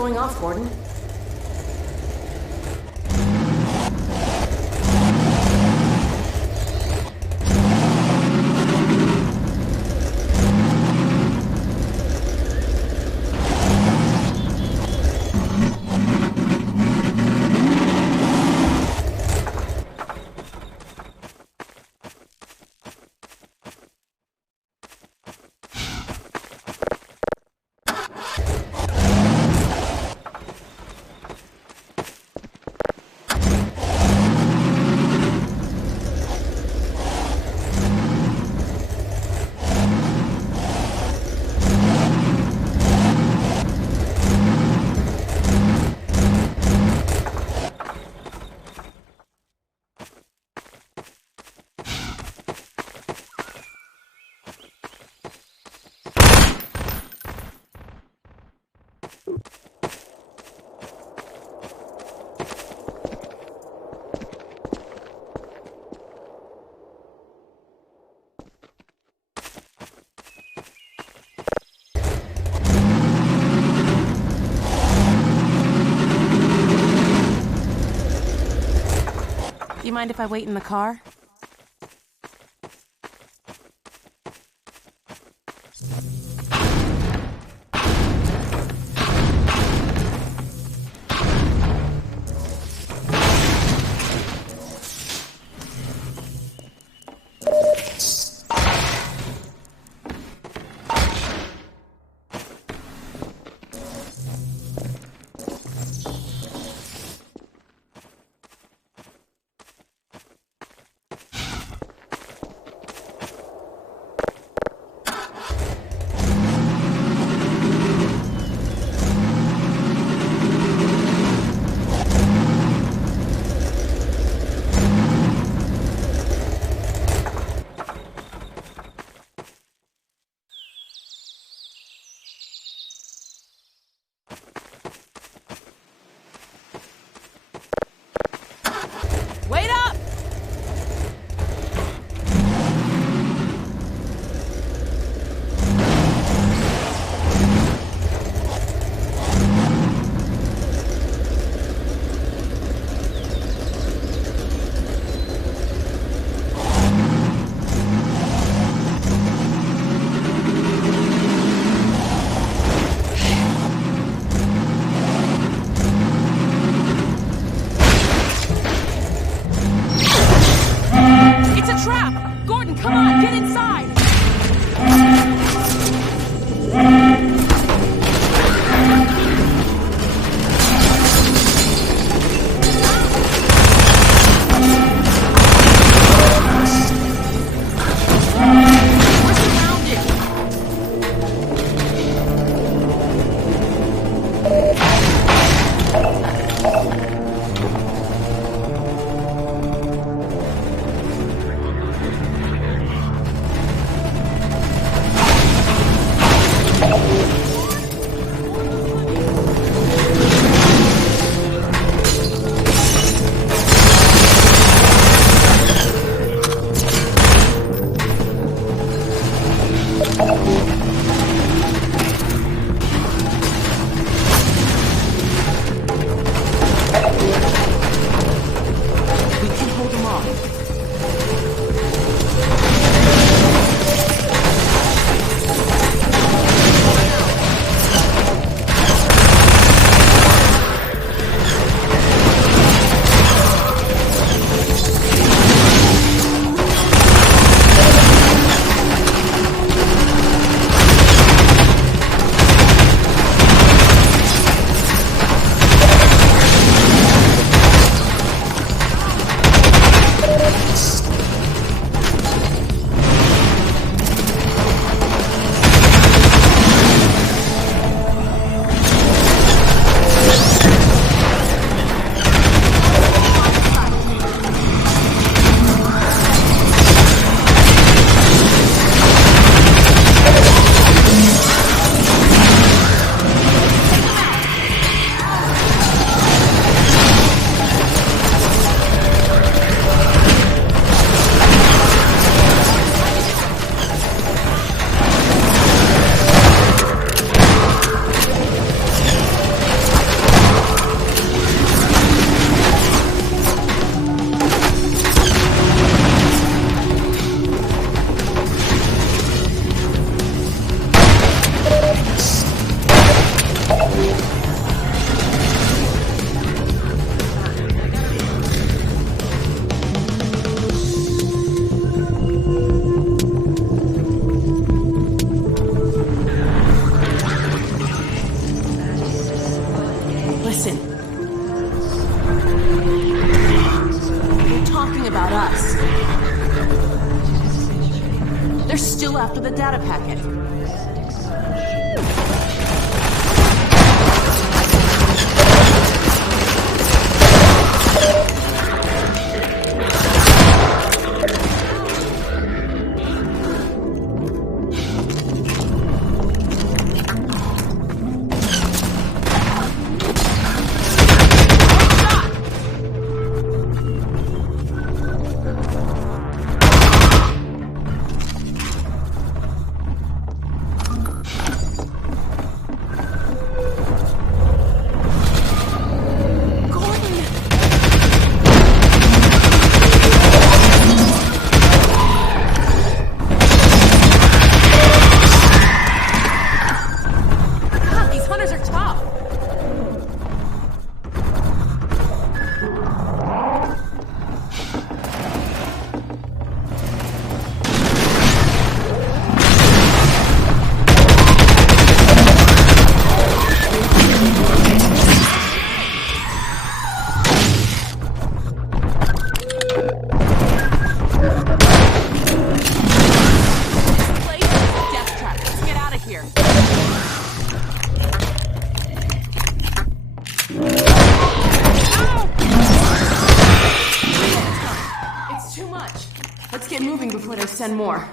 going off, Gordon. Do you mind if I wait in the car? talking about us. They're still after the data packet. Send more.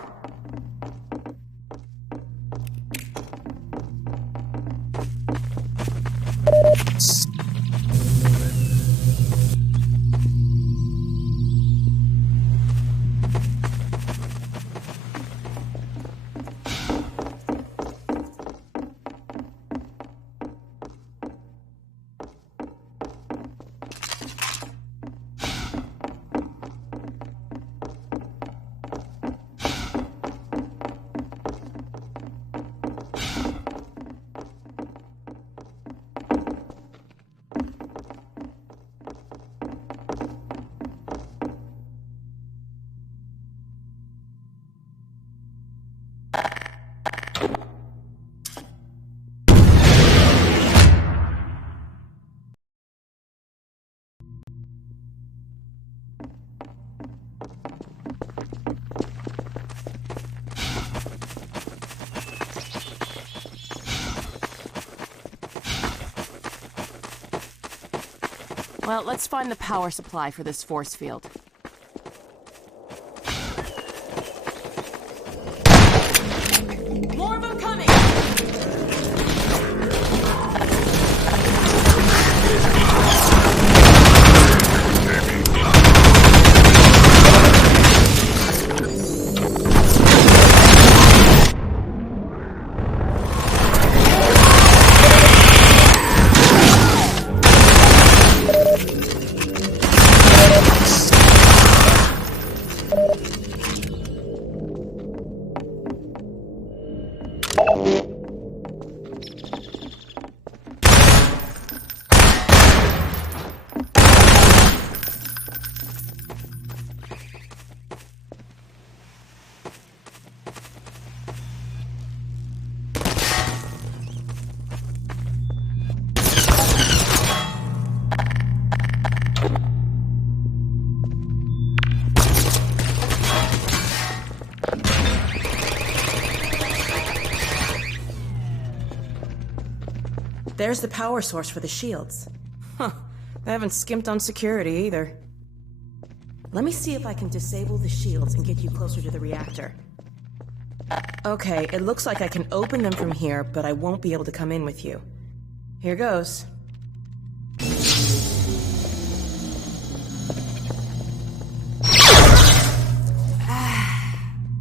Well, let's find the power supply for this force field. More of them coming! There's the power source for the shields. Huh. They haven't skimped on security either. Let me see if I can disable the shields and get you closer to the reactor. Okay, it looks like I can open them from here, but I won't be able to come in with you. Here goes.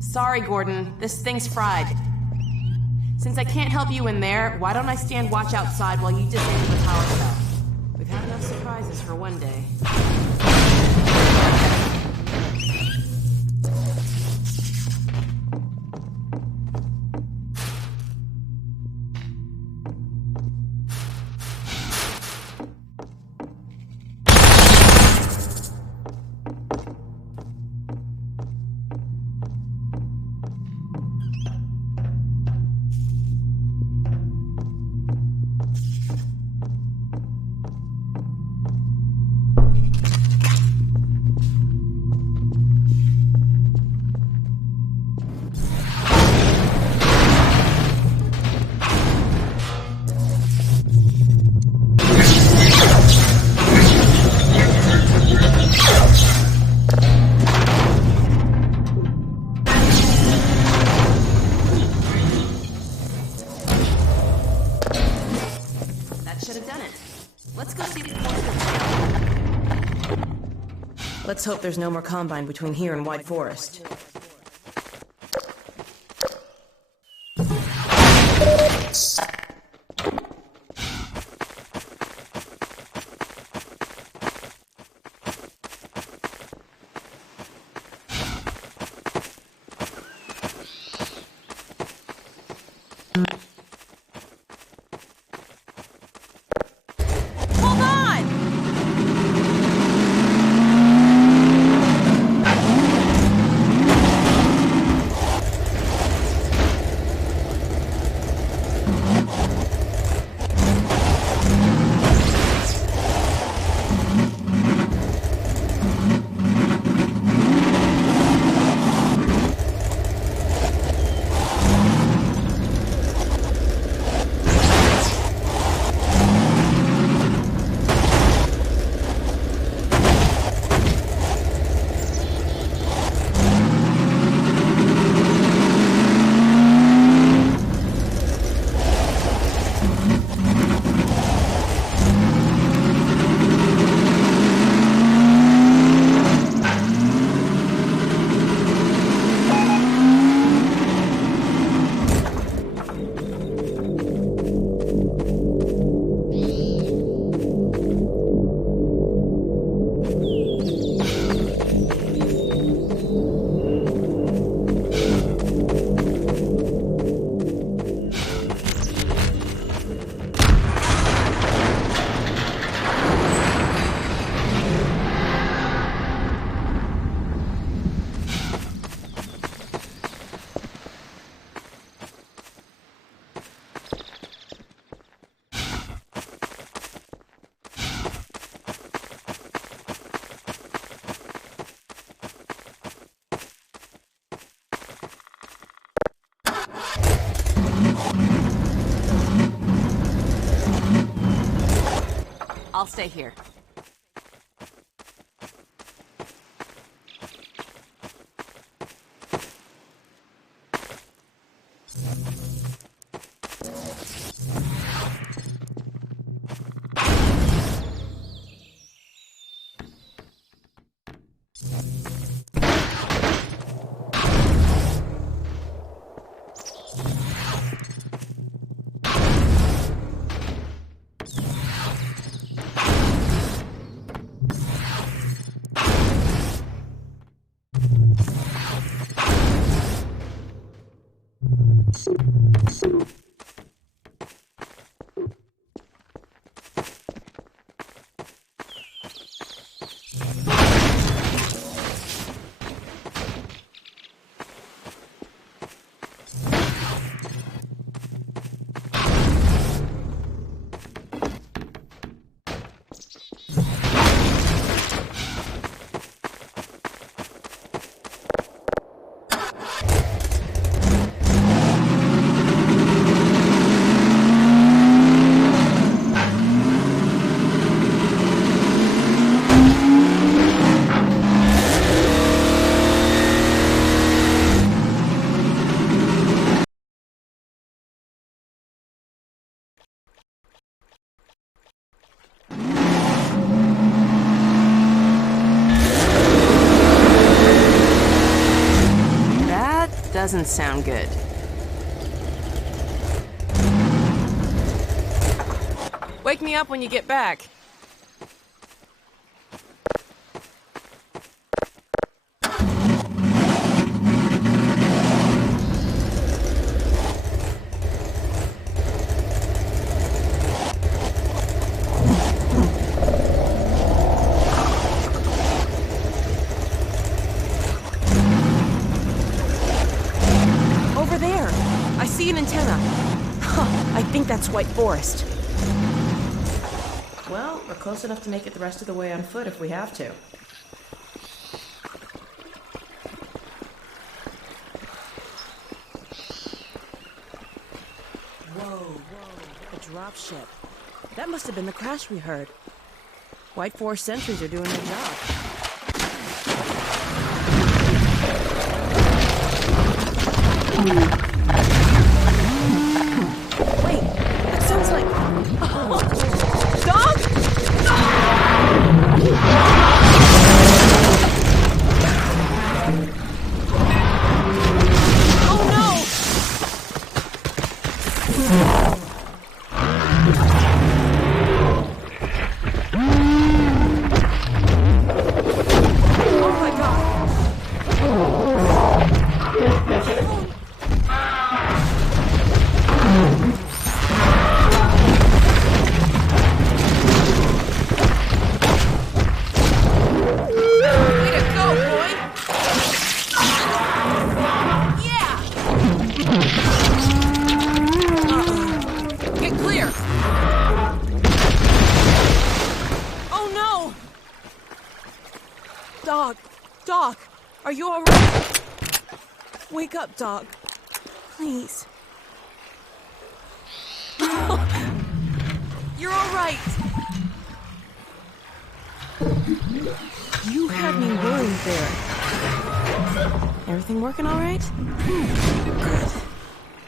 Sorry, Gordon. This thing's fried. Since I can't help you in there, why don't I stand watch outside while you disable the power cell? We've had enough surprises for one day. Let's go see the forest. Let's hope there's no more Combine between here and White Forest. I'll stay here. Doesn't sound good. Wake me up when you get back. I think that's White Forest. Well, we're close enough to make it the rest of the way on foot if we have to. Whoa, a dropship. That must have been the crash we heard. White Forest sentries are doing their job. Wait, that sounds like... Oh, dog? Dog! Dog! Are you alright? Wake up, dog. Please. You're alright! You had me worried there. Everything working alright? Good.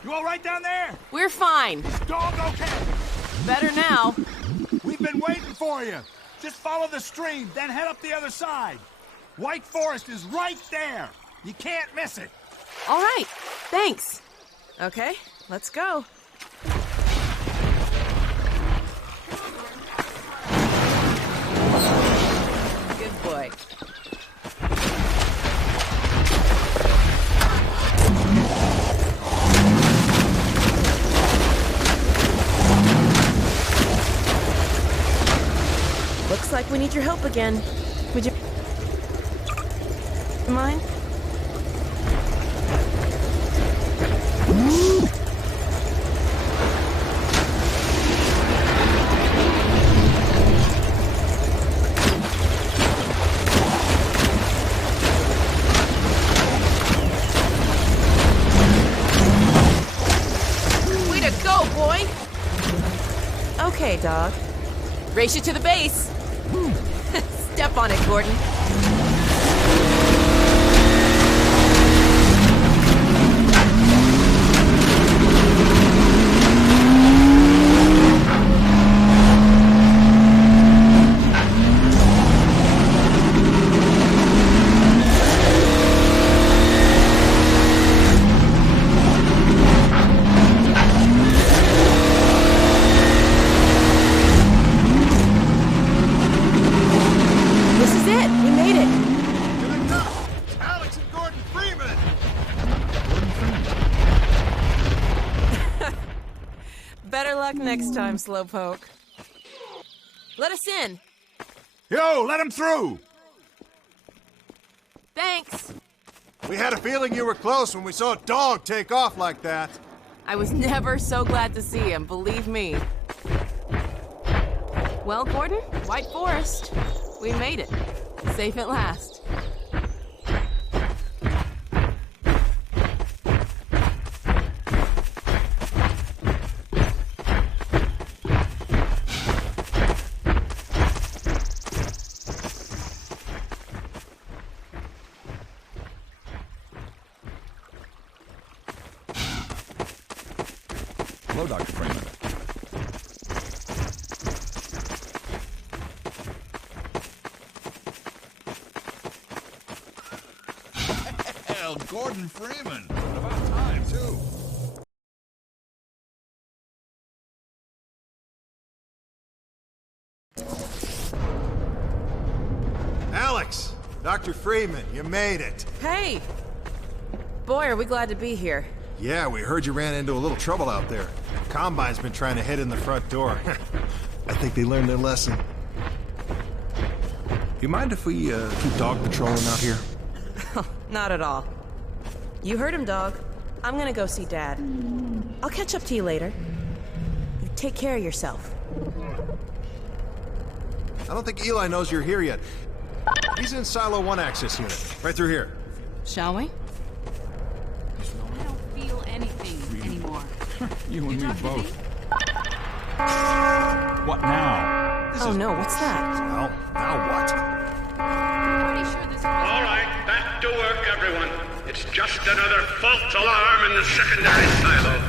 You all right down there? We're fine. Dog okay? Better now. We've been waiting for you. Just follow the stream, then head up the other side. White Forest is right there. You can't miss it. All right. Thanks. Okay, let's go. Good boy. Looks like we need your help again. Would you mind? Way to go, boy! Okay, dog. Race you to the base. Step on it, Gordon. This is it. We made it. Good enough. It's Alex and Gordon Freeman. Better luck next time, Slowpoke. Let us in. Yo, let him through. Thanks. We had a feeling you were close when we saw a dog take off like that. I was never so glad to see him, believe me. Well, Gordon, White Forest. We made it. Safe at last. Hello, Dr. Freeman. Hell, Gordon Freeman. About time, too. Alex! Dr. Freeman, you made it. Hey! Boy, are we glad to be here. Yeah, we heard you ran into a little trouble out there. Combine's been trying to head in the front door. I think they learned their lesson. You mind if we keep dog patrolling out here? Not at all. You heard him, dog. I'm gonna go see Dad. I'll catch up to you later. You take care of yourself. I don't think Eli knows you're here yet. He's in Silo 1 access unit, right through here. Shall we? I don't feel anything anymore. You and me talking to both. me? What now? Oh no, what's that? Well, now what? Pretty sure this All right, back to work, everyone. It's just another false alarm in the secondary silo.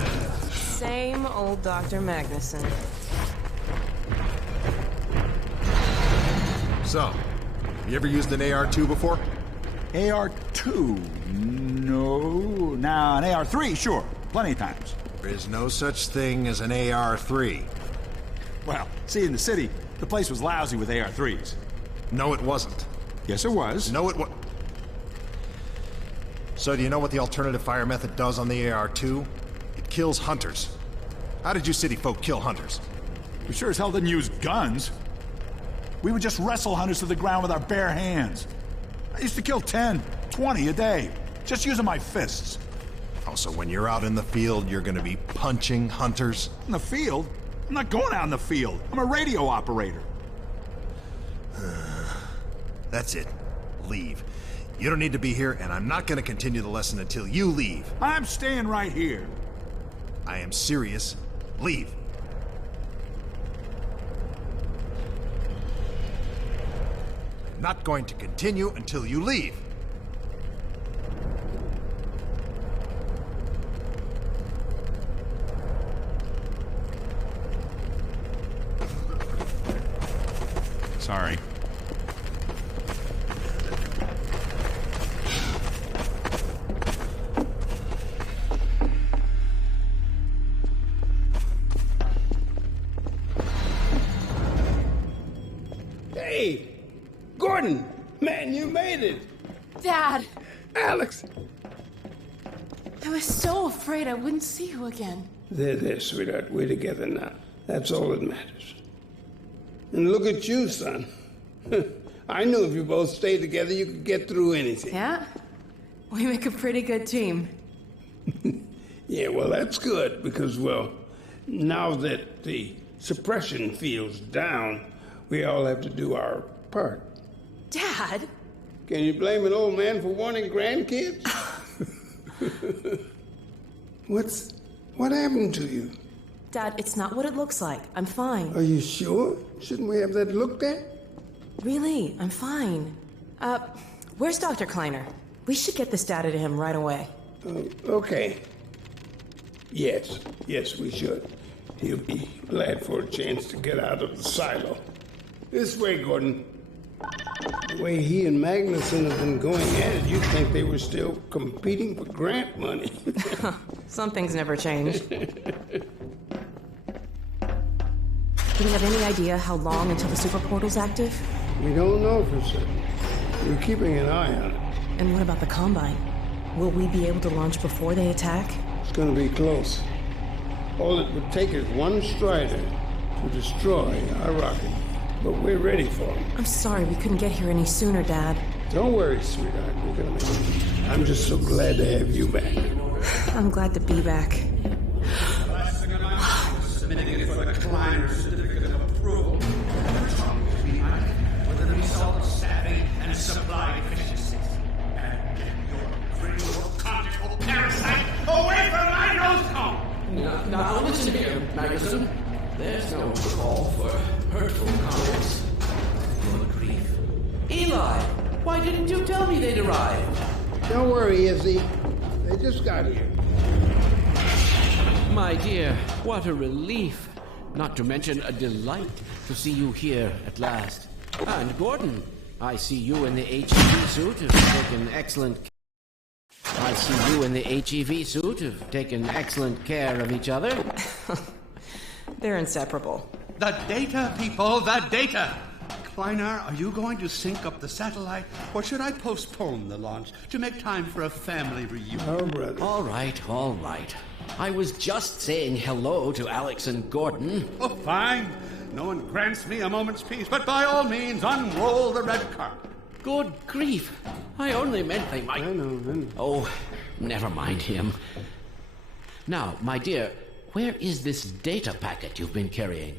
Same old Dr. Magnuson. So, you ever used an AR-2 before? AR-2? No. Now, an AR-3, sure. Plenty of times. There is no such thing as an AR-3. Well, see, in the city, the place was lousy with AR-3s. No, it wasn't. Yes, it was. No, it was. So do you know what the alternative fire method does on the AR-2? It kills hunters. How did you city folk kill hunters? We sure as hell didn't use guns. We would just wrestle hunters to the ground with our bare hands. I used to kill 10, 20 a day, just using my fists. Oh, so when you're out in the field, you're gonna be punching hunters? In the field? I'm not going out in the field. I'm a radio operator. That's it. leave. You don't need to be here, and I'm not gonna continue the lesson until you leave. I'm staying right here. I am serious. Leave. I'm not going to continue until you leave. Sorry. Hey, Gordon, man, you made it. Dad, Alex. I was so afraid I wouldn't see you again. There, sweetheart. We're together now. That's all that matters. And look at you, son. I knew if you both stayed together, you could get through anything. Yeah? We make a pretty good team. Yeah, well, that's good, because, well, now that the suppression field's down, we all have to do our part. Dad? Can you blame an old man for wanting grandkids? What happened to you? Dad, it's not what it looks like. I'm fine. Are you sure? Shouldn't we have that looked at? Really, I'm fine. Where's Dr. Kleiner? We should get this data to him right away. Okay. Yes, we should. He'll be glad for a chance to get out of the silo. This way, Gordon. The way he and Magnuson have been going at it, you'd think they were still competing for grant money. Some things never change. Do we have any idea how long until the super portal's active? We don't know for certain. We're keeping an eye on it. And what about the Combine? Will we be able to launch before they attack? It's gonna be close. All it would take is one Strider to destroy our rocket. But we're ready for him. I'm sorry we couldn't get here any sooner, Dad. Don't worry, sweetheart. We're gonna make it. I'm just so glad to have you back. I'm glad to be back. Submitting it for the Kleiner certificate of approval. With the result of staffing and supply deficiencies. And get your critical conjugal parasite away from my nose cone! Now listen here, Magnuson. There's no call for hurtful comments. Good grief. Eli, why didn't you tell me they'd arrived? Don't worry, Izzy. They just got here. My dear, what a relief. Not to mention a delight to see you here at last. And Gordon, I see you in the HEV suit have taken excellent care of each other. They're inseparable. The data, people, the data! Kleiner, are you going to sync up the satellite, or should I postpone the launch to make time for a family reunion? Oh, brother. All right. I was just saying hello to Alex and Gordon. Oh, fine. No one grants me a moment's peace, but by all means, unroll the red carpet. Good grief. I only meant they might... I know. Oh, never mind him. Now, my dear, where is this data packet you've been carrying?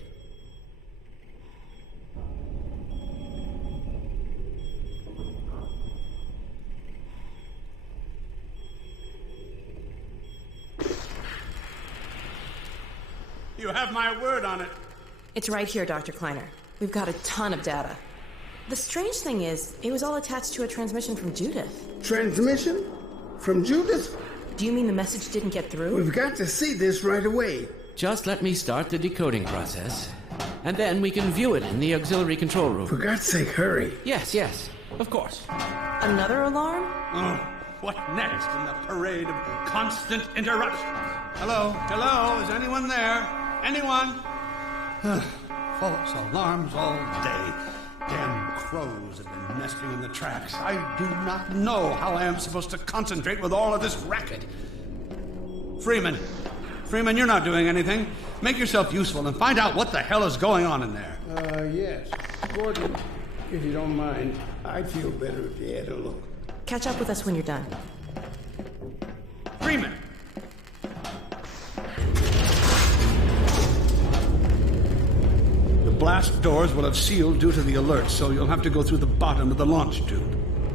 You have my word on it. It's right here, Dr. Kleiner. We've got a ton of data. The strange thing is, it was all attached to a transmission from Judith. Transmission? From Judith? Do you mean the message didn't get through? We've got to see this right away. Just let me start the decoding process, and then we can view it in the auxiliary control room. For God's sake, hurry. Yes, of course. Another alarm? Oh, what next in the parade of constant interruptions? Hello, is anyone there? Anyone? False alarms all day. Damn crows have been nesting in the tracks. I do not know how I am supposed to concentrate with all of this racket. Freeman, you're not doing anything. Make yourself useful and find out what the hell is going on in there. Yes. Gordon, if you don't mind, I'd feel better if you had a look. Catch up with us when you're done. Freeman! The blast doors will have sealed due to the alert, so you'll have to go through the bottom of the launch tube.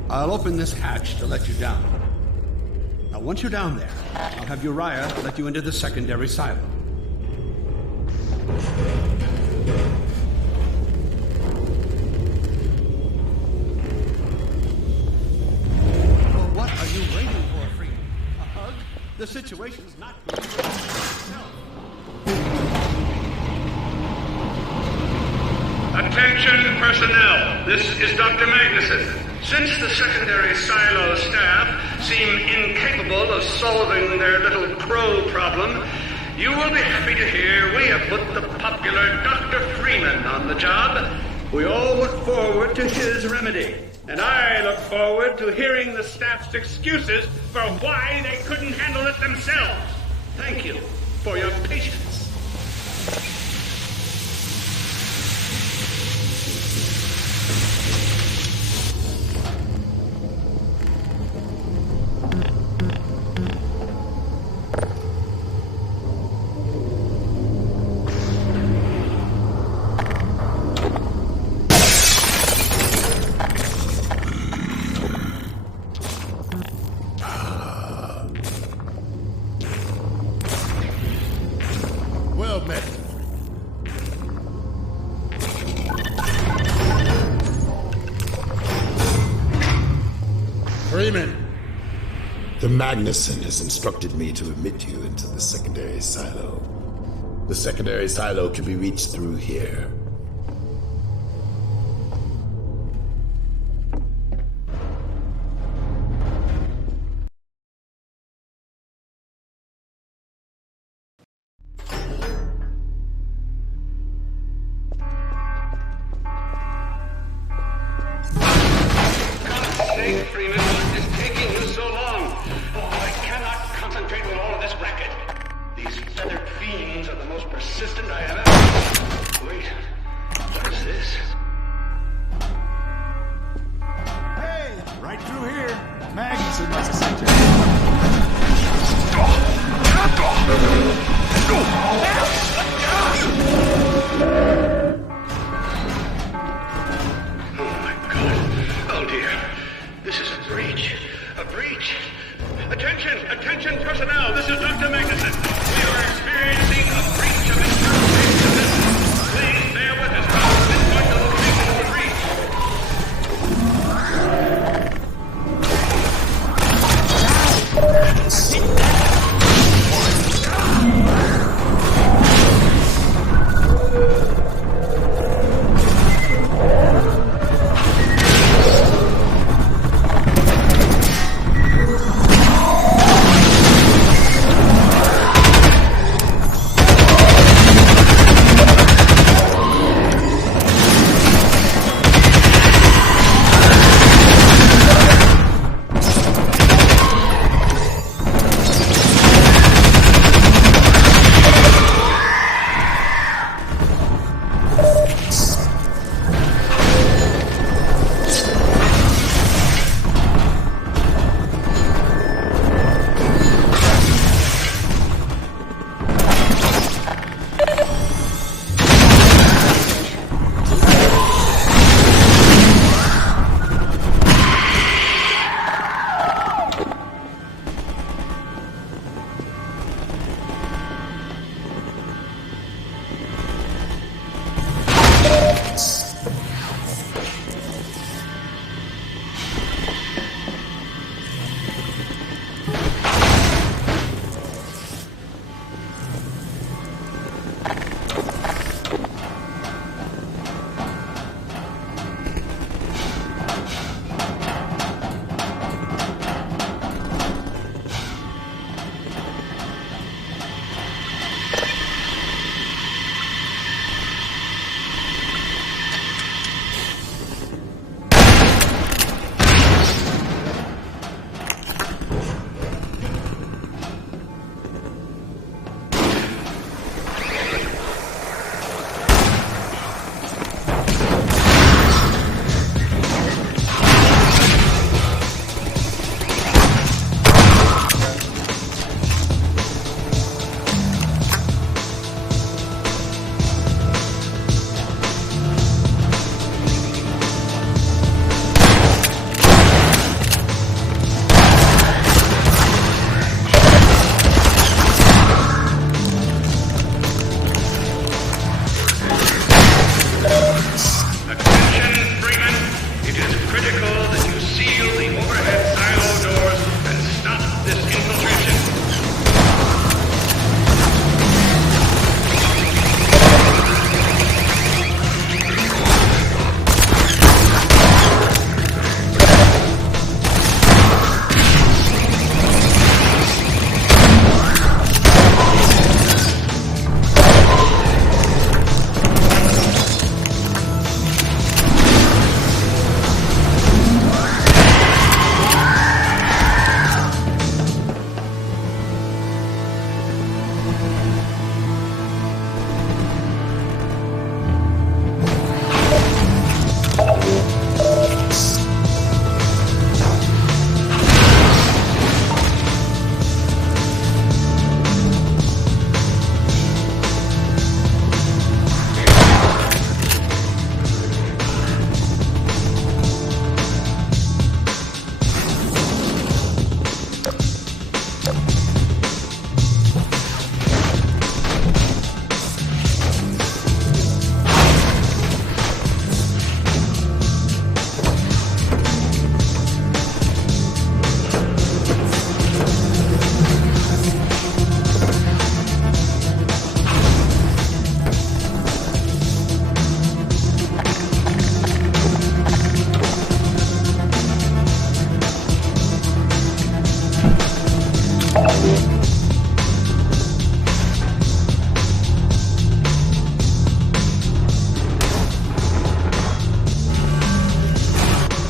I'll open this hatch to let you down. Now, once you're down there, I'll have Uriah let you into the secondary silo. Well, what are you waiting for, Freeman? A hug? The situation's not good. Attention personnel, this is Dr. Magnuson. Since the secondary silo staff seem incapable of solving their little crow problem, you will be happy to hear we have put the popular Dr. Freeman on the job. We all look forward to his remedy, and I look forward to hearing the staff's excuses for why they couldn't handle it themselves. Thank you for your patience. The Magnuson has instructed me to admit you into the secondary silo. The secondary silo can be reached through here.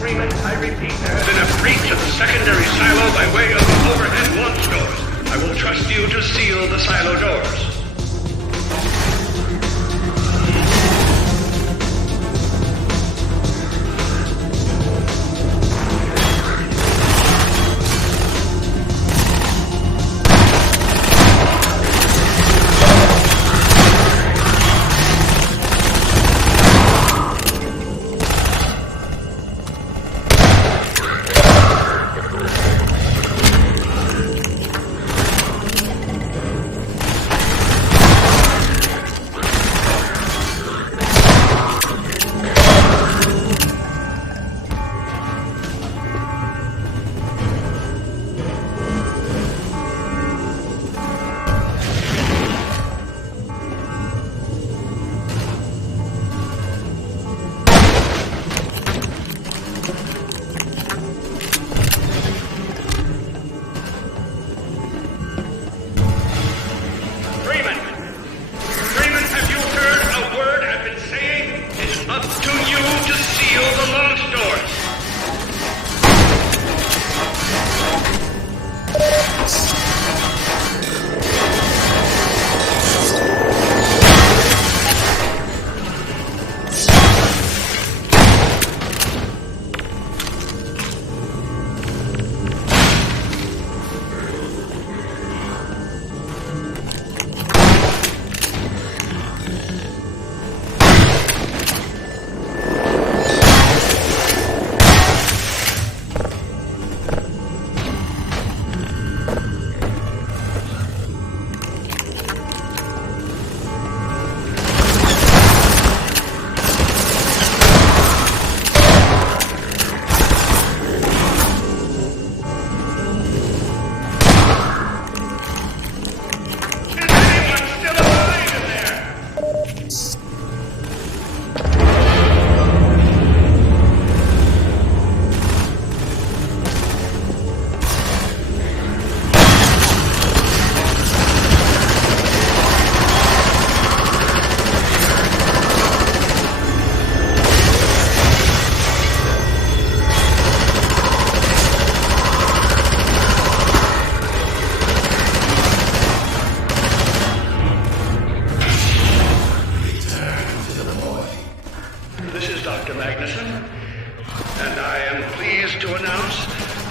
Freeman, I repeat, there has been a breach of the secondary silo by way of the overhead launch doors. I will trust you to seal the silo doors.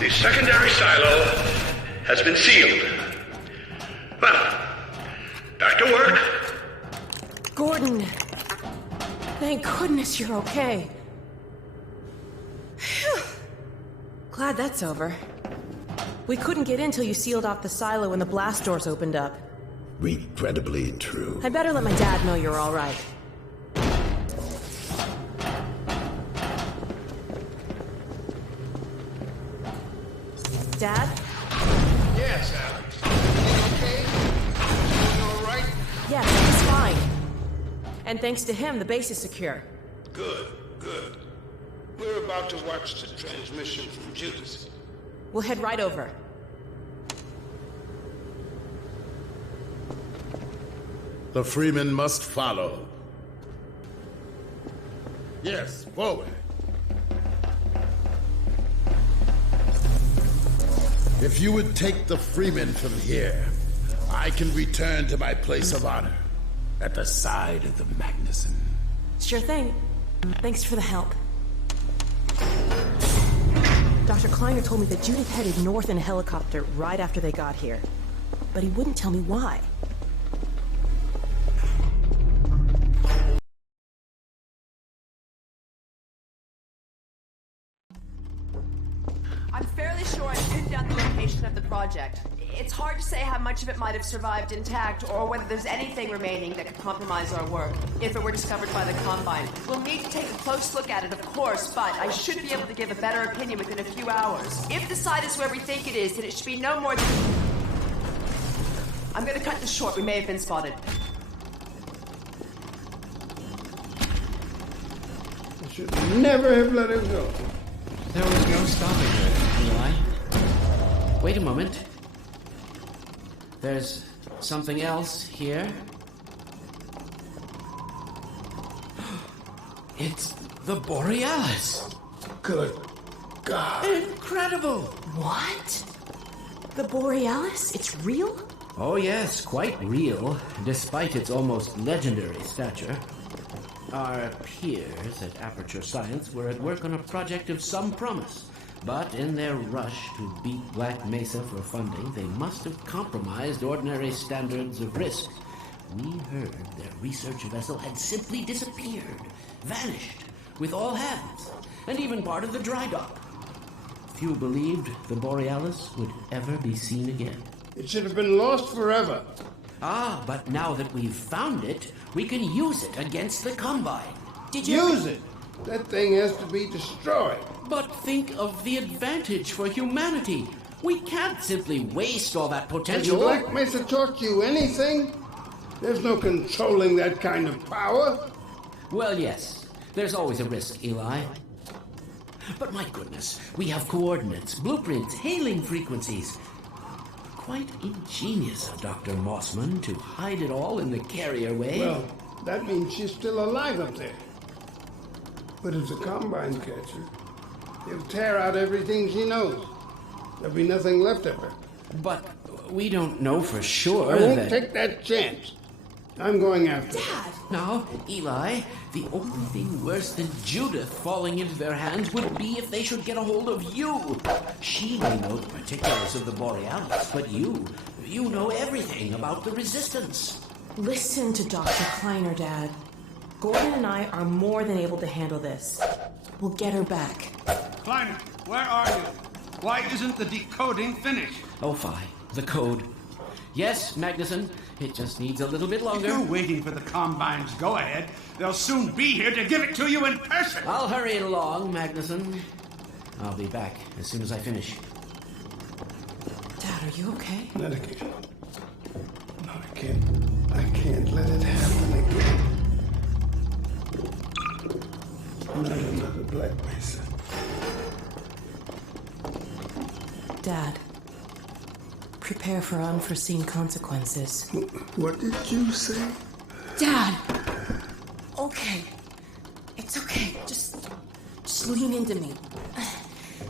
The secondary silo has been sealed. Well, back to work. Gordon, thank goodness you're okay. Phew. Glad that's over. We couldn't get in till you sealed off the silo when the blast doors opened up. Regrettably true. I'd better let my dad know you're all right. Dad? Yes, Alex. Okay? You all right? Yes, he's fine. And thanks to him, the base is secure. Good, good. We're about to watch the transmission from Judas. We'll head right over. The Freeman must follow. Yes, forward. If you would take the Freeman from here, I can return to my place of honor at the side of the Magnuson. Sure thing. Thanks for the help. Dr. Kleiner told me that Judith headed north in a helicopter right after they got here. But he wouldn't tell me why. I'm fairly sure I've pinned down the location of the project. It's hard to say how much of it might have survived intact, or whether there's anything remaining that could compromise our work, if it were discovered by the Combine. We'll need to take a close look at it, of course, but I should be able to give a better opinion within a few hours. If the site is where we think it is, then it should be no more than... I'm gonna cut this short. We may have been spotted. I should never have let him go. There was no stopping her, Eli. Wait a moment. There's something else here. It's the Borealis. Good. God. Incredible! What? The Borealis? It's real? Oh yes, quite real, despite its almost legendary stature. Our peers at Aperture Science were at work on a project of some promise, but in their rush to beat Black Mesa for funding, they must have compromised ordinary standards of risk. We heard their research vessel had simply disappeared, vanished, with all hands, and even part of the dry dock. Few believed the Borealis would ever be seen again. It should have been lost forever. Ah, but now that we've found it, we can use it against the Combine. Did you... Use it? That thing has to be destroyed. But think of the advantage for humanity. We can't simply waste all that Has potential. Black Mesa taught you anything? There's no controlling that kind of power. Well, yes. There's always a risk, Eli. But my goodness, we have coordinates, blueprints, hailing frequencies. Quite ingenious of Dr. Mossman to hide it all in the carrier way. Well, that means she's still alive up there. But if the Combine catch her, he'll tear out everything she knows. There'll be nothing left of her. But we don't know for sure I won't that... take that chance. I'm going after her. Dad! Now, Eli, the only thing worse than Judith falling into their hands would be if they should get a hold of you. She may know the particulars of the Borealis, but you know everything about the Resistance. Listen to Dr. Kleiner, Dad. Gordon and I are more than able to handle this. We'll get her back. Kleiner, where are you? Why isn't the decoding finished? Oh, fine. The code. Yes, Magnuson. It just needs a little bit longer. If you're waiting for the Combine's go-ahead, they'll soon be here to give it to you in person. I'll hurry it along, Magnuson. I'll be back as soon as I finish. Dad, are you okay? Not again. No, I can't let it happen again. Not another Black Mesa. Dad, prepare for unforeseen consequences. What did you say? Dad! Okay. It's okay. Just lean into me.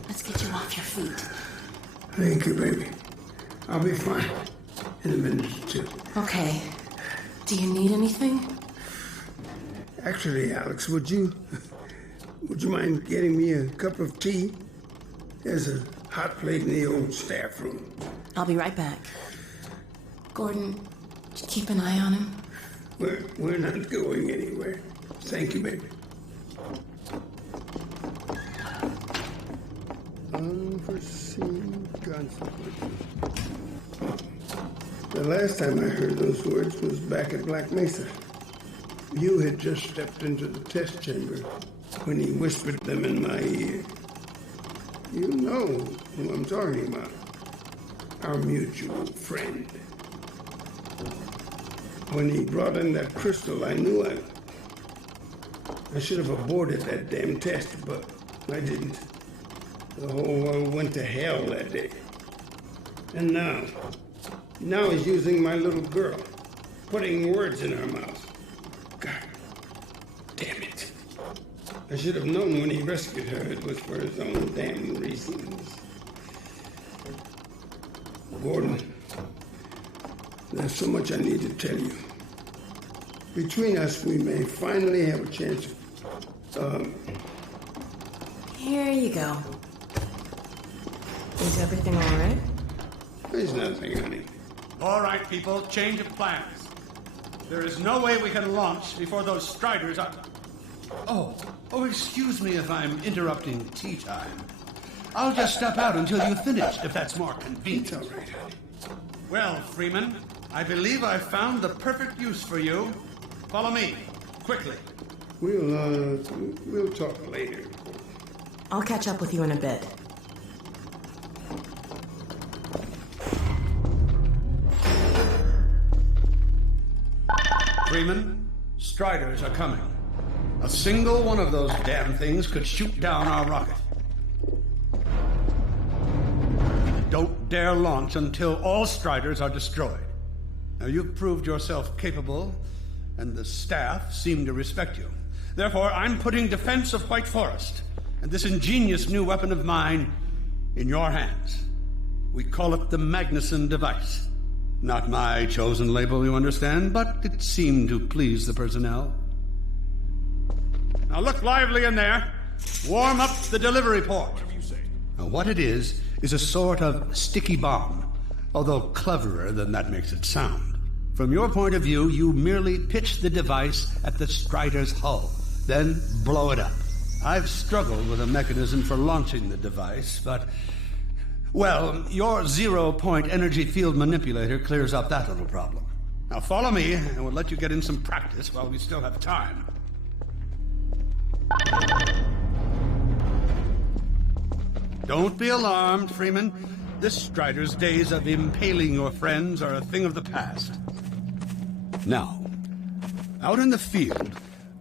Let's get you off your feet. Thank you, baby. I'll be fine in a minute or two. Okay. Do you need anything? Actually, Alex, would you mind getting me a cup of tea? There's a hot plate in the old staff room. I'll be right back. Gordon, just keep an eye on him. We're not going anywhere. Thank you, baby. Unforeseen consequences. The last time I heard those words was back at Black Mesa. You had just stepped into the test chamber when he whispered them in my ear. You know who I'm talking about. Our mutual friend. When he brought in that crystal, I knew I should have aborted that damn test, but I didn't. The whole world went to hell that day. And now he's using my little girl, putting words in her mouth. God damn it. I should have known when he rescued her it was for his own damn reasons. Gordon, there's so much I need to tell you. Between us, we may finally have a chance of, Here you go. Is everything all right? There's nothing, honey. All right, people, change of plans. There is no way we can launch before those Striders are... Oh, excuse me if I'm interrupting tea time. I'll just step out until you've finished, if that's more convenient. It's all right, honey. Well, Freeman, I believe I've found the perfect use for you. Follow me, quickly. We'll talk later. I'll catch up with you in a bit. Freeman, Striders are coming. A single one of those damn things could shoot down our rocket. Don't dare launch until all Striders are destroyed. Now, you've proved yourself capable, and the staff seem to respect you. Therefore, I'm putting defense of White Forest and this ingenious new weapon of mine in your hands. We call it the Magnuson device. Not my chosen label, you understand, but it seemed to please the personnel. Now look lively in there. Warm up the delivery port. Whatever you say. Now what it is a sort of sticky bomb, although cleverer than that makes it sound. From your point of view, you merely pitch the device at the Strider's hull, then blow it up. I've struggled with a mechanism for launching the device, but... well, your zero-point energy field manipulator clears up that little problem. Now follow me, and we'll let you get in some practice while we still have time. Don't be alarmed, Freeman. This Strider's days of impaling your friends are a thing of the past. Now, out in the field,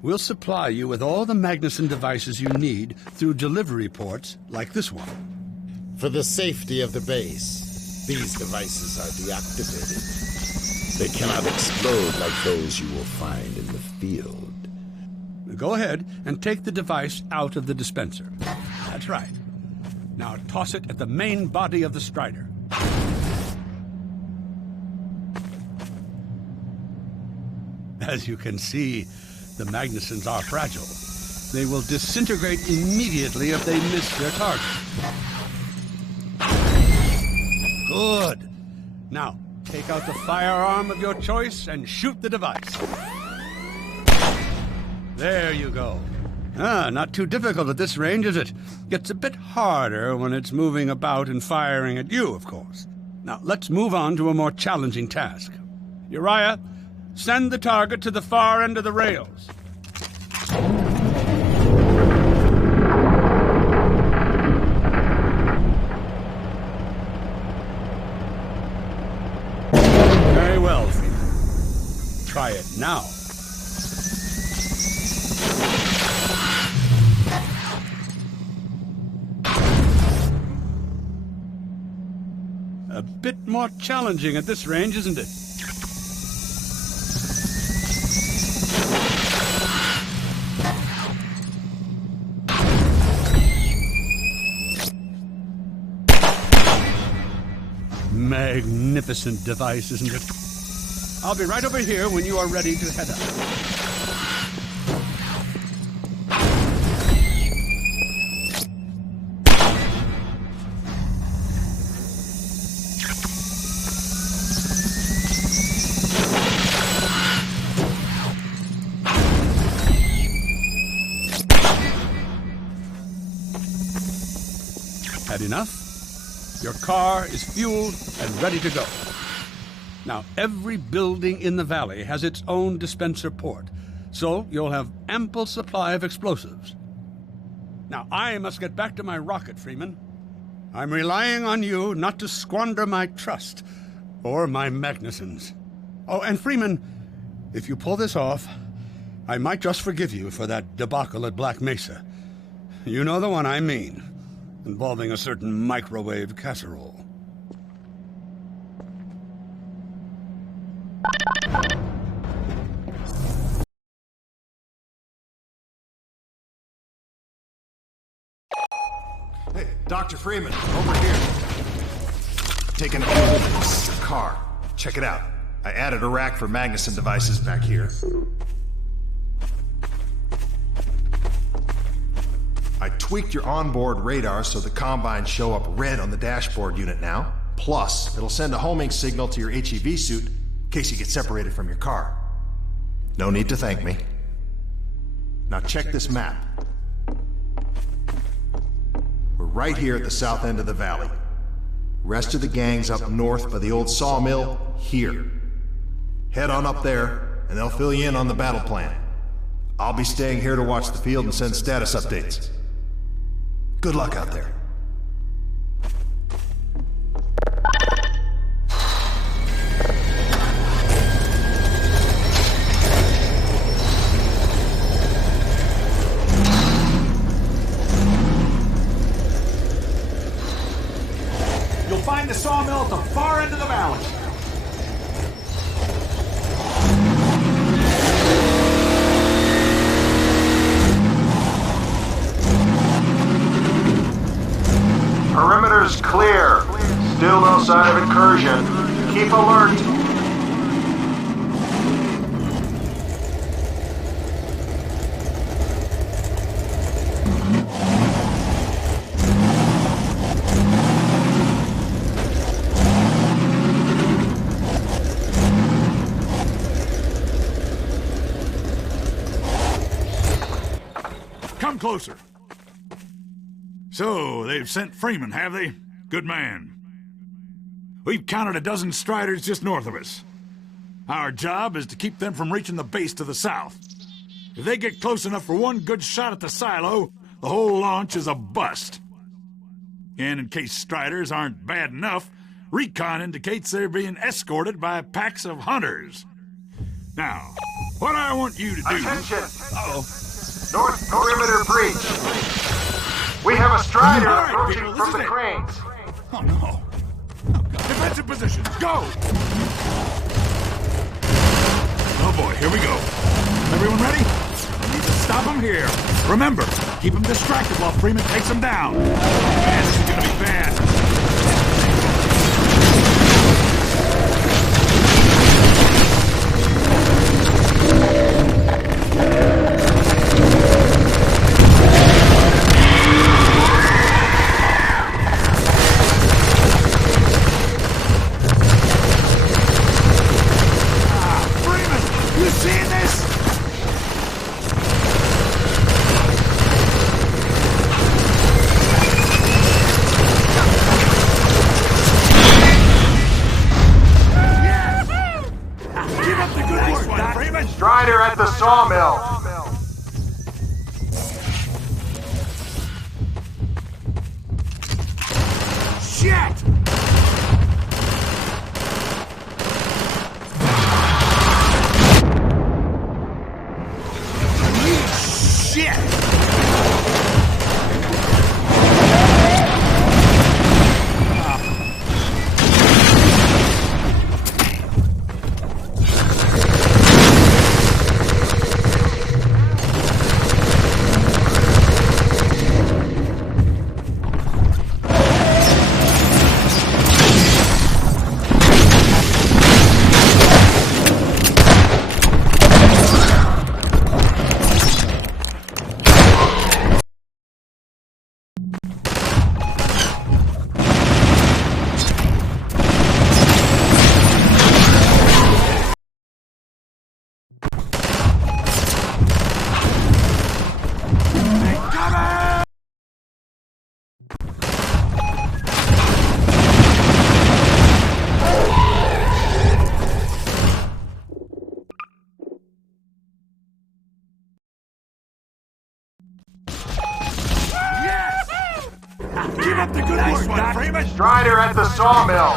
we'll supply you with all the Magnuson devices you need through delivery ports like this one. For the safety of the base, these devices are deactivated. They cannot explode like those you will find in the field. Go ahead and take the device out of the dispenser. That's right. Now toss it at the main body of the Strider. As you can see, the Magnusons are fragile. They will disintegrate immediately if they miss their target. Good. Now, take out the firearm of your choice and shoot the device. There you go. Not too difficult at this range, is it? Gets a bit harder when it's moving about and firing at you, of course. Now, let's move on to a more challenging task. Uriah, send the target to the far end of the rails. Very well, Freeman. Try it now. A bit more challenging at this range, isn't it? Magnificent device, isn't it? I'll be right over here when you are ready to head up. Had enough? Your car is fueled and ready to go. Now, every building in the valley has its own dispenser port, so you'll have ample supply of explosives. Now, I must get back to my rocket, Freeman. I'm relying on you not to squander my trust, or my Magnusons. Oh, and Freeman, if you pull this off, I might just forgive you for that debacle at Black Mesa. You know the one I mean. Involving a certain microwave casserole. Hey, Dr. Freeman, over here. Taking a few minutes. Your car. Check it out. I added a rack for Magnuson devices back here. I tweaked your onboard radar so the Combines show up red on the dashboard unit now. Plus, it'll send a homing signal to your HEV suit in case you get separated from your car. No need to thank me. Now check this map. We're right here at the south end of the valley. Rest of the gang's up north by the old sawmill, here. Head on up there, and they'll fill you in on the battle plan. I'll be staying here to watch the field and send status updates. Good luck out there. You'll find the sawmill at the far end of the valley. Perimeter's clear. Still no sign of incursion. Keep alert. Come closer. So, they've sent Freeman, have they? Good man. We've counted a dozen Striders just north of us. Our job is to keep them from reaching the base to the south. If they get close enough for one good shot at the silo, the whole launch is a bust. And in case Striders aren't bad enough, recon indicates they're being escorted by packs of hunters. Now, what I want you to do... Attention! Uh-oh. North perimeter breach. We have a Strider approaching from the cranes. Oh, no. Defensive positions, go! Oh, boy, here we go. Everyone ready? We need to stop them here. Remember, keep them distracted while Freeman takes them down. Man, this is gonna be bad. Strider at the sawmill. Shit! Shit! Keep up the good work, Doc. Freeman. Strider at the sawmill.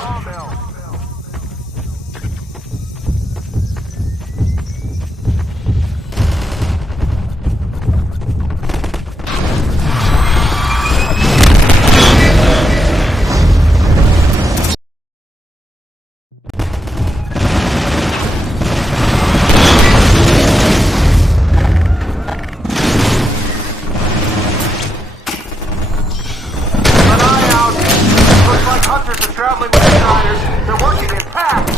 Hunters are traveling with the Striders. They're working in packs.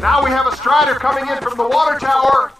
Now we have a Strider coming in from the water tower.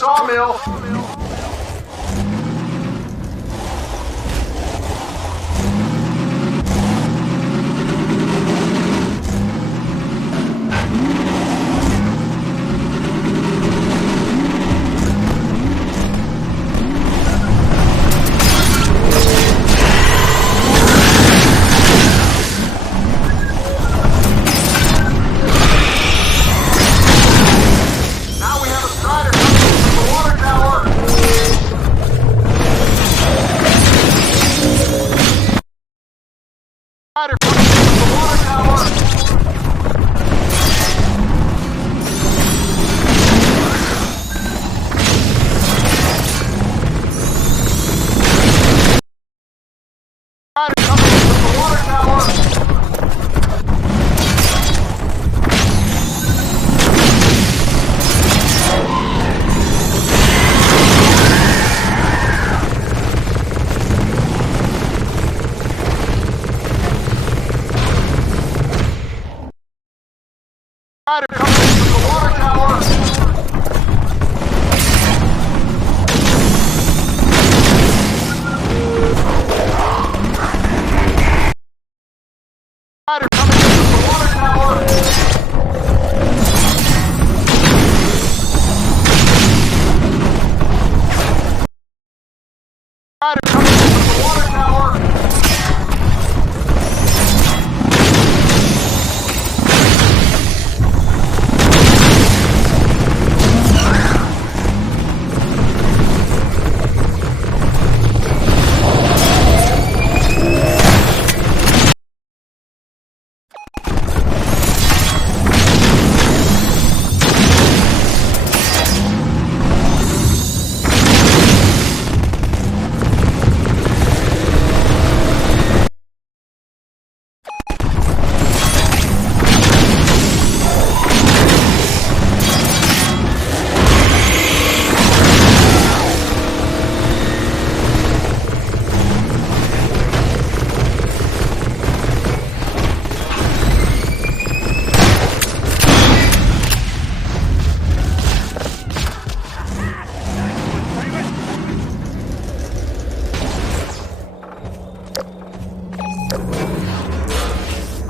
sawmill.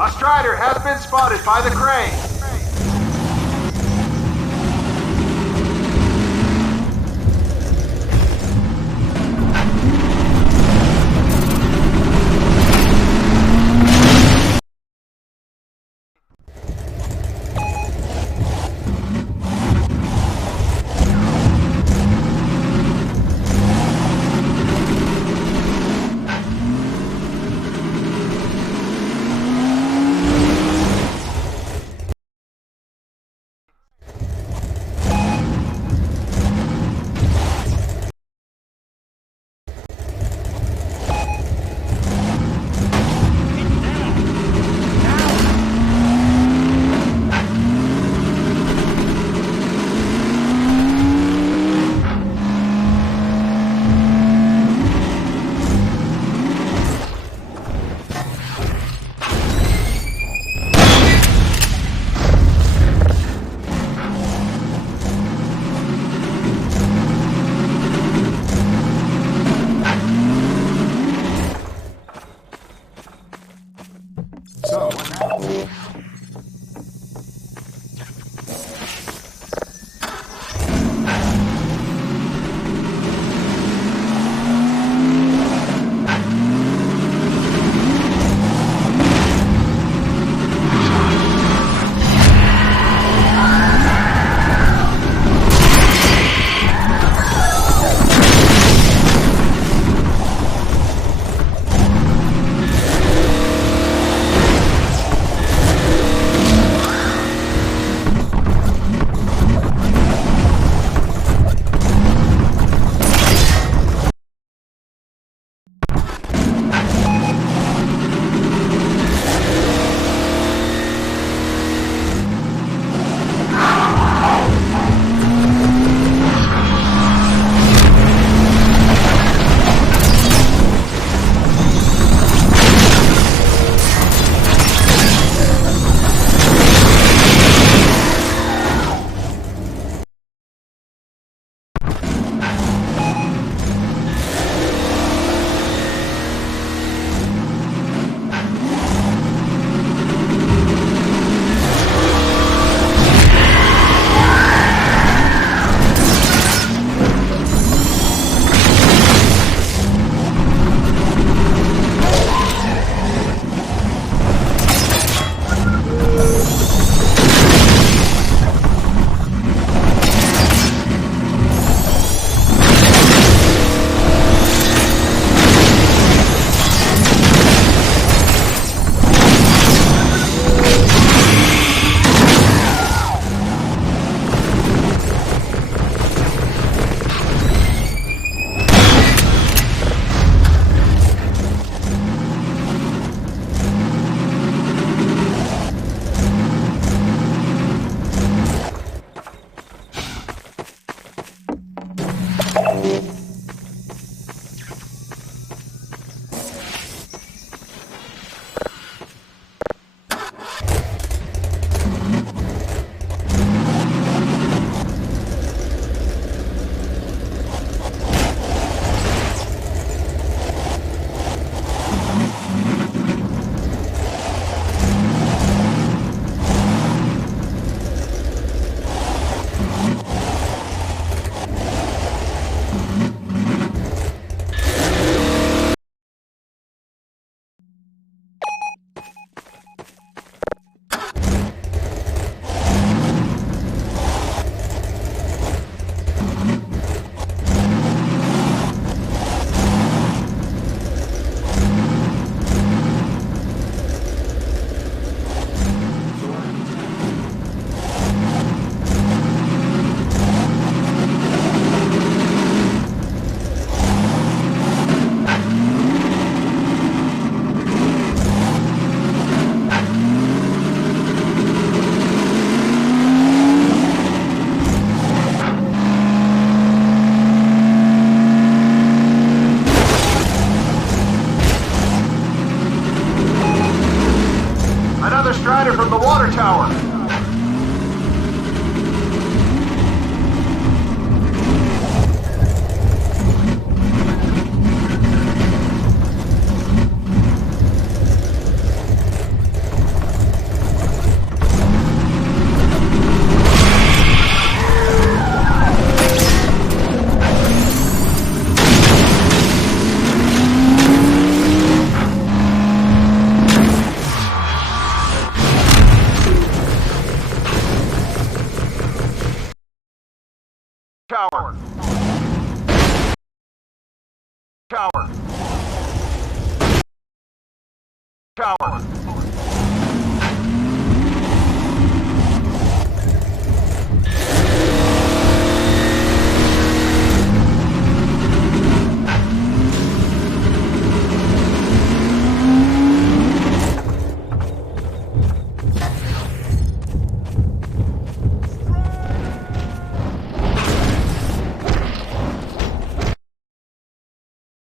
A Strider has been spotted by the crane. water tower! Tower. Tower. Tower.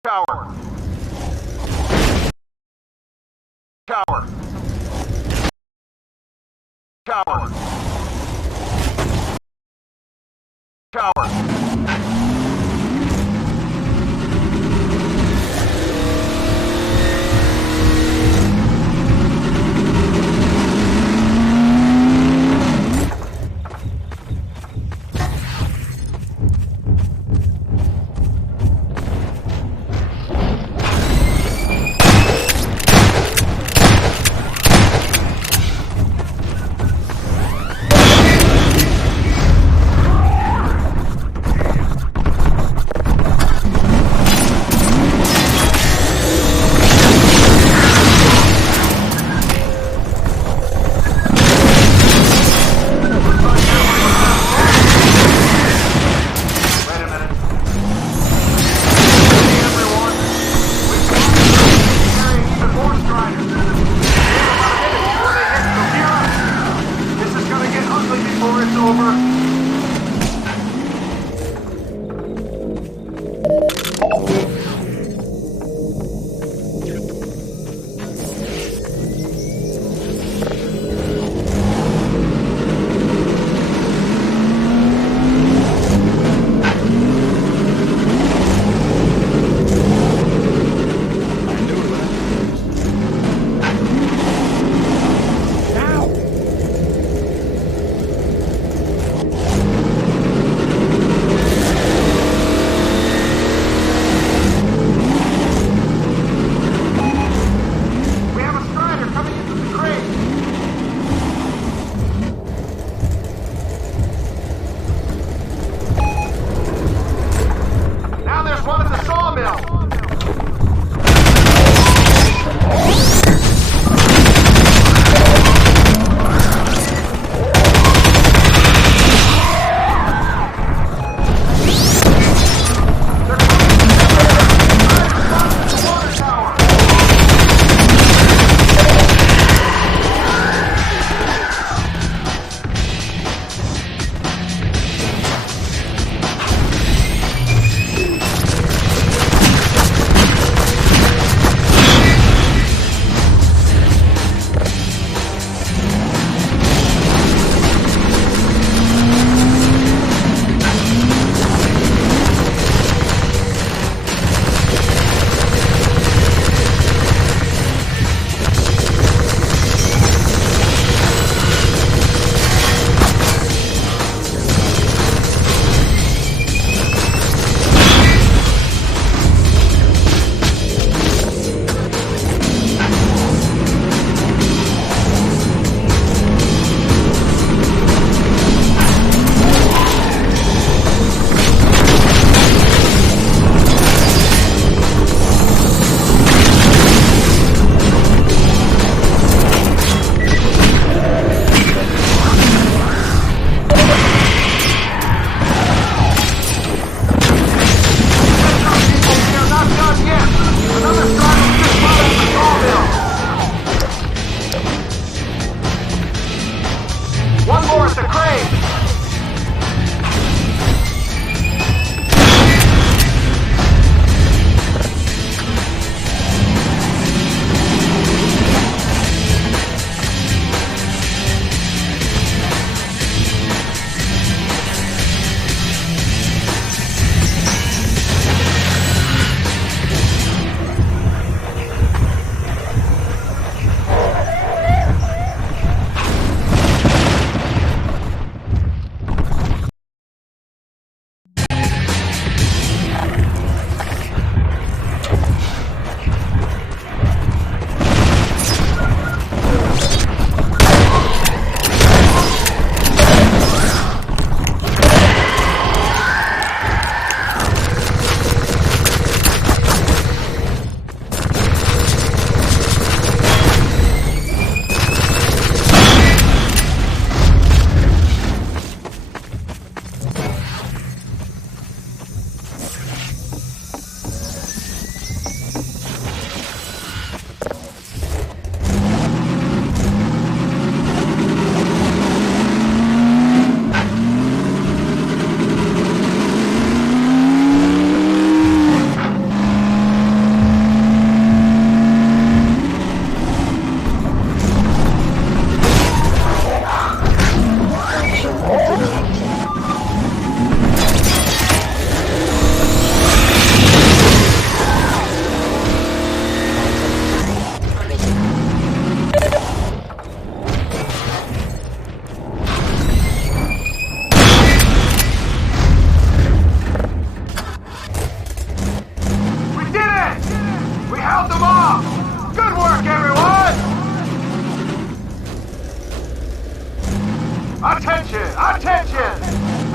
Tower. Tower. Tower. Tower.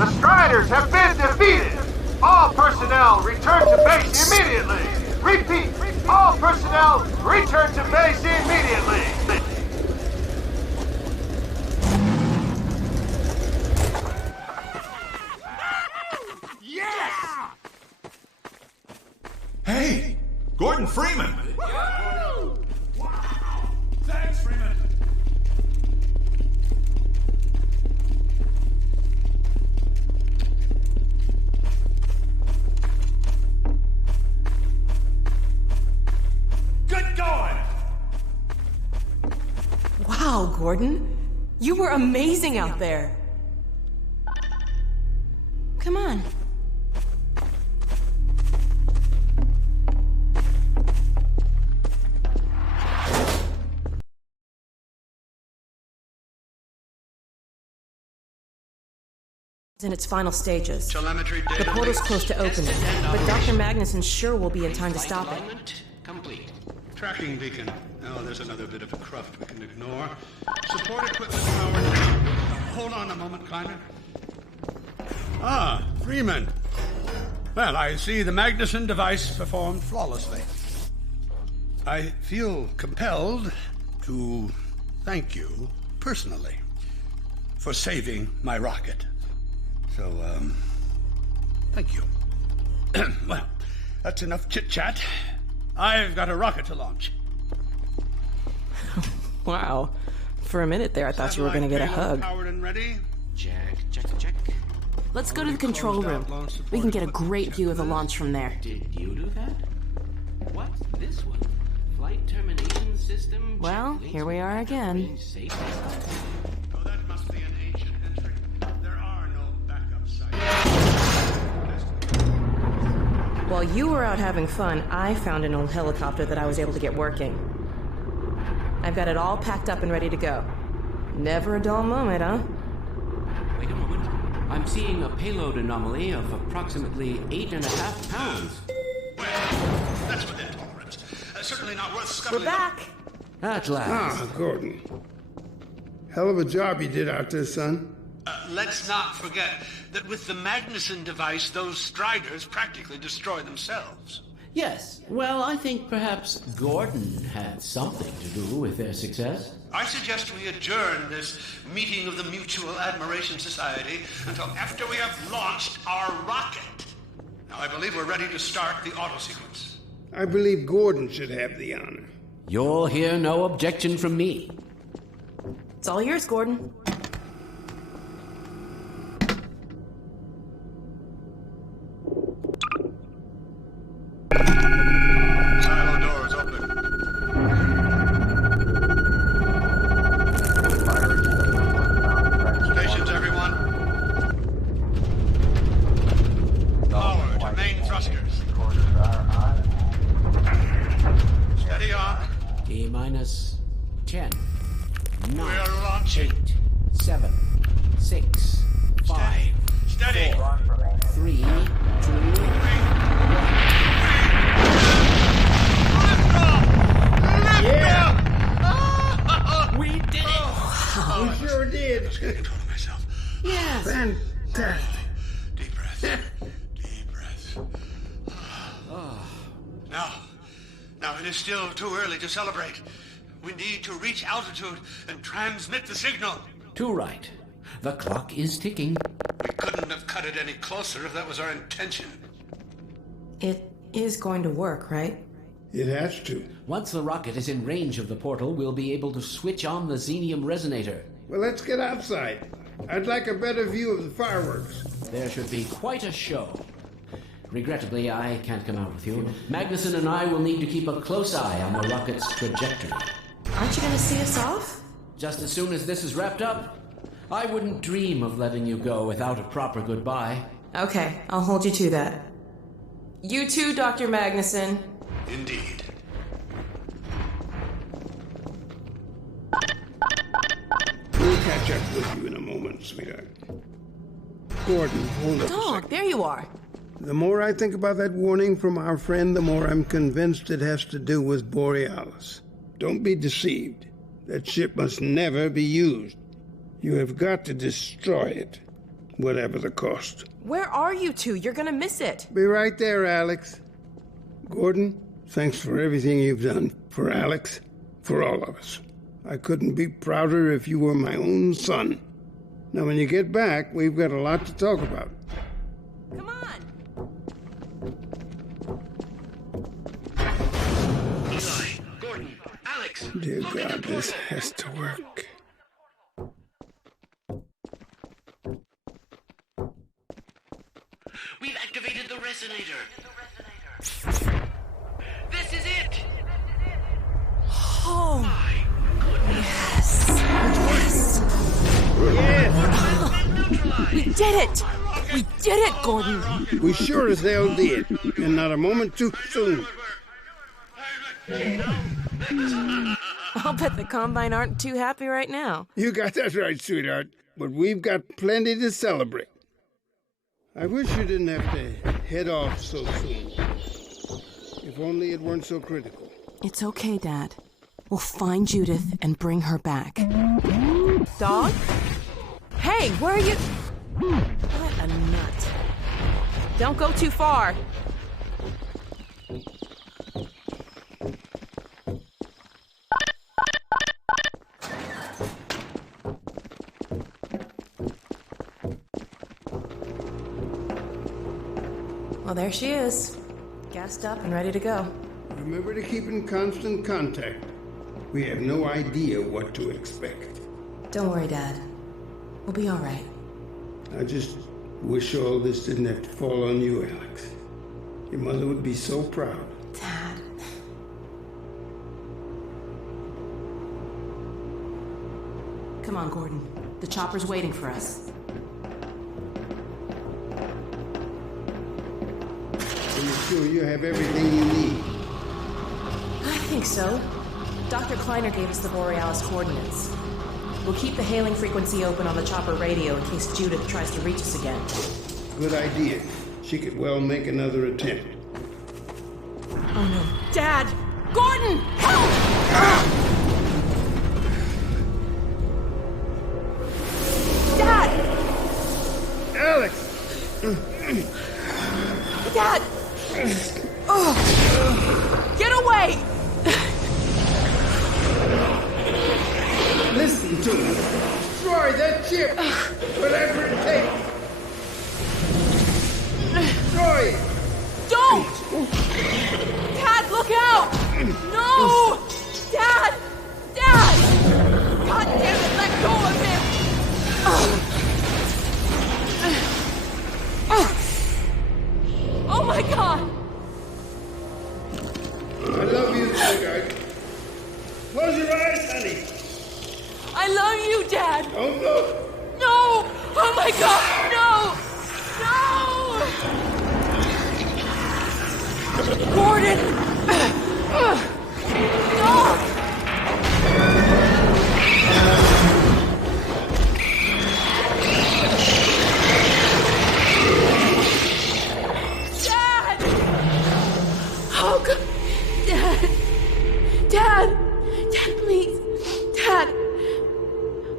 The Striders have been defeated! All personnel return to base immediately! Repeat! All personnel return to base immediately! Yeah! Hey! Gordon Freeman! Wow! Thanks, Freeman! Good going! Wow, Gordon. You were amazing out there. Come on. In its final stages. Telemetry The data portal's links close to opening, tested and but Dr. operational. Magnuson sure will be in time to stop it. Alignment complete. Tracking beacon. Oh, there's another bit of a cruft we can ignore. Support equipment powered down. Hold on a moment, Kleiner. Ah, Freeman. Well, I see the Magnuson device performed flawlessly. I feel compelled to thank you personally for saving my rocket. So, thank you. Well, that's enough chit-chat. I've got a rocket to launch. Wow. For a minute there, I thought you were going to get a hug. Powered and ready. Check, check, check. Let's go to the control room. We can get a great view of the launch from there. Did you do that? What's this one? Flight termination system? Well, here we are again. Oh, that must be an ancient entry. There are no backup sites. While you were out having fun, I found an old helicopter that I was able to get working. I've got it all packed up and ready to go. Never a dull moment, huh? Wait a moment. I'm seeing a payload anomaly of approximately 8.5 pounds. Well, that's within tolerance. Certainly not worth scuttling. We're back! At last. Ah, Gordon. Hell of a job you did out there, son. Let's not forget that with the Magnuson device, those Striders practically destroy themselves. Yes. Well, I think perhaps Gordon had something to do with their success. I suggest we adjourn this meeting of the Mutual Admiration Society until after we have launched our rocket. Now, I believe we're ready to start the auto sequence. I believe Gordon should have the honor. You'll hear no objection from me. It's all yours, Gordon. Silo doors open. Stations, everyone. Power to main thrusters. Steady on. T-minus 10, 9, We're launching. 8, 7, 6, 5, Steady. 4, 3, 2, 1. Yeah! We did it! We sure did. I was getting control of myself. Yes! Fantastic. Deep breath. Deep breath. Now it is still too early to celebrate. We need to reach altitude and transmit the signal. Too right. The clock is ticking. We couldn't have cut it any closer if that was our intention. It is going to work, right? It has to. Once the rocket is in range of the portal, we'll be able to switch on the xenium resonator. Well, let's get outside. I'd like a better view of the fireworks. There should be quite a show. Regrettably, I can't come out with you. Magnuson and I will need to keep a close eye on the rocket's trajectory. Aren't you going to see us off? Just as soon as this is wrapped up, I wouldn't dream of letting you go without a proper goodbye. Okay, I'll hold you to that. You too, Dr. Magnuson. Indeed. We'll catch up with you in a moment, sweetheart. Gordon, hold up a Dog, second. there you are. The more I think about that warning from our friend, the more I'm convinced it has to do with Borealis. Don't be deceived. That ship must never be used. You have got to destroy it. whatever the cost. Where are you two? You're gonna miss it. Be right there, Alex. Gordon, thanks for everything you've done. For Alex, for all of us. I couldn't be prouder if you were my own son. Now, when you get back, we've got a lot to talk about. Come on! Eli, Gordon, Alex! Dear God, this has to work. We've activated the resonator. This is it! Oh! My goodness! Yes! We did it! We did it, Gordon! We sure as hell did, and not a moment too soon. I'll bet the Combine aren't too happy right now. You got that right, sweetheart. But we've got plenty to celebrate. I wish you didn't have to head off so soon. If only it weren't so critical. It's okay, Dad. We'll find Judith and bring her back. Dog? Hey, where are you? What a nut. Don't go too far. Well, there she is. Gassed up and ready to go. Remember to keep in constant contact. We have no idea what to expect. Don't worry, Dad. We'll be all right. I just wish all this didn't have to fall on you, Alex. Your mother would be so proud. Dad. Come on, Gordon. The chopper's waiting for us. Are you sure you have everything you need? I think so. Dr. Kleiner gave us the Borealis coordinates. We'll keep the hailing frequency open on the chopper radio in case Judith tries to reach us again. Good idea. She could well make another attempt. Oh no. Dad! Gordon! Help! Dad! Alex! Dad! Oh. Get away! Listen to me. Destroy that ship! Whatever it takes! Destroy it! Don't! Dad, look out! No! Dad! Dad! God damn it, let go of him! Oh my God! I love you, sweetheart. Close your eyes, honey. I love you, Dad! Don't look! No! Oh my God! No! No! Gordon! No! Dad! Oh God! Dad! Dad! Dad, please! Dad!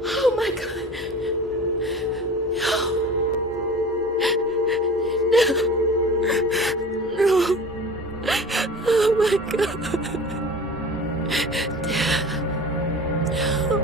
Oh my God! No! No! Oh my God! Dad! No!